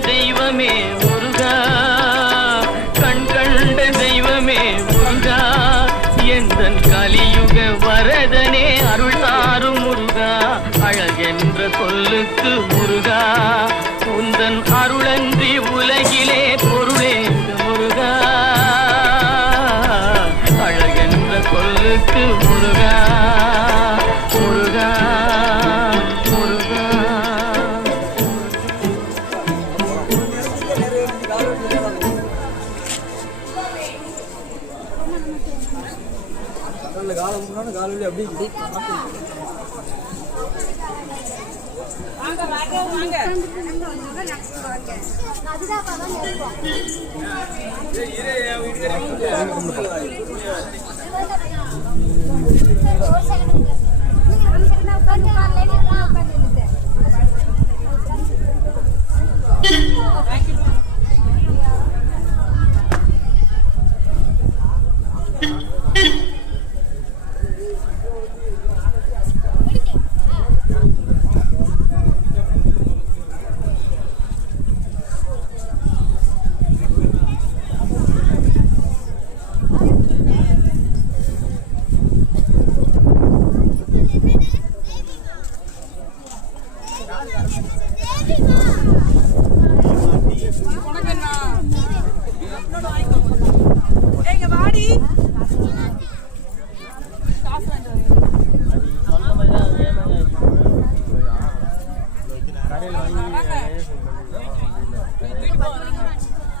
தெய்வமே முருகா. கண் கண்ட தெய்வமே முருகா. எந்த கலியுக வரதனே அருள் தாரும் முருகா. அழகென்ற சொல்லுக்கு முருகா. உந்தன் அருளன்றி உலகிலே பொருளே முருகா. அழகென்ற சொல்லுக்கு முருகா கடல்ல காலம் முன்னாடி கால வழி அப்படியே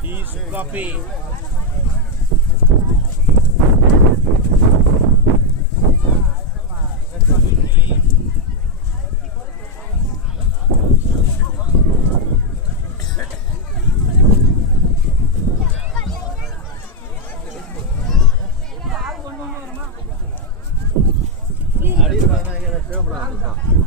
He's வாடி 现在吃不你了。